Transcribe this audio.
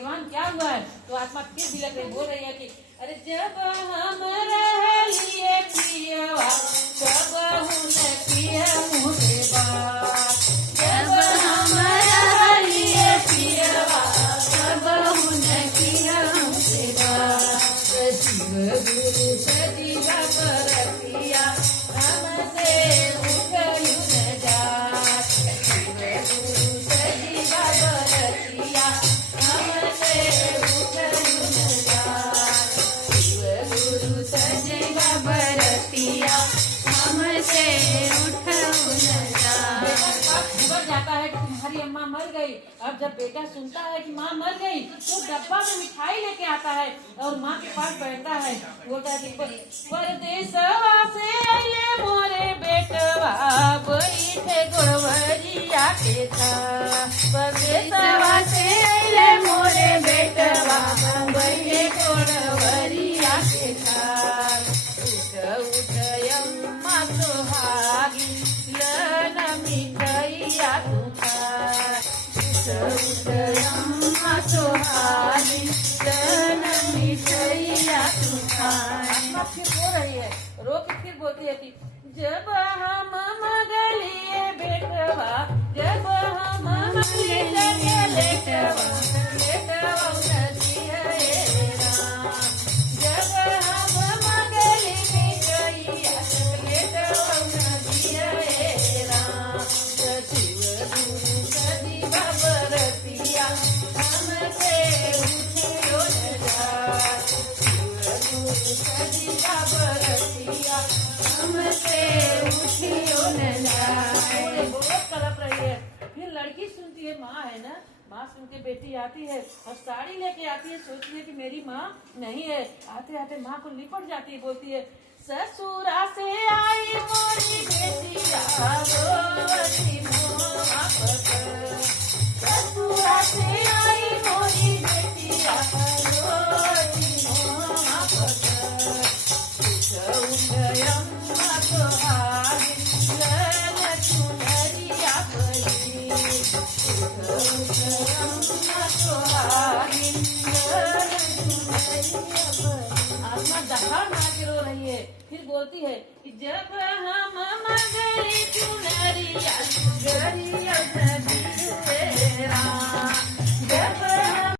भाग्यवान क्या हुआ है। तो आत्मा फिर बिलक रही, बोल रही है कि अरे जब हम रह लिए पियवा तब हुन पिया मुझे बात, जब हम रह लिए पियवा तब हुन पिया मुझे बात। शिव गुरु सजीवा बरतिया हमसे उठयु न जात, शिव गुरु सजीवा बरतिया हमसे उठयु न जात, शिव गुरु सजीवा बरतिया हमसे उठयु न जात। बेटा खबर जाता है कि तुम्हारी अम्मा मर गई। अब जब बेटा सुनता है कि माँ मर गई तो डब्बा में मिठाई लेके आता है और माँ के पास बैठता है। बोलता है कि परदेसवा से अइले मोरे बेटवा बैठे गोड़वरिया के था, परदेसवा से अइले मोरे बेटवा बैठे गोड़वरिया के था। उठ उठ अम्मा सुहागी लन मिठाइया तू खा, उठ अम्मा सुहागी लन मिठाइया तू खा। आत्मा फिर बोल रही है, रो के फिर बोलती है कि जब हम मगलिए बेटवा, जब हम मगलिए लेटवा लेटवा नदी है राम, जब हम मगलिए गैया लेटवा नदी है राम। शिव गुरु सजीवा बरतिया हमसे उठियो न जात, शिव गुरु सजीवा बरतिया हमसे उठियो न जात। बहुत कलप रही है। फिर लड़की सुनती है, माँ है ना, माँ सुन के बेटी आती है और साड़ी लेके आती है, सोचती है कि मेरी माँ नहीं है। आते आते माँ को लिपट जाती है, बोलती है ससुरा से आई मोरी बेटिया रोवती मोआ पकर, ससुरा से आई मोरी बेटिया रोवती मोआ पकर। उठ अम्मा सुहागिन लन चुनरिया भई, उठ अम्मा सुहागिन लन चुनरिया भई। आत्मा दहाड़ मार के रो रही है। फिर बोलती है कि जब हम मगरी चुनरिया गरिया नदी राम,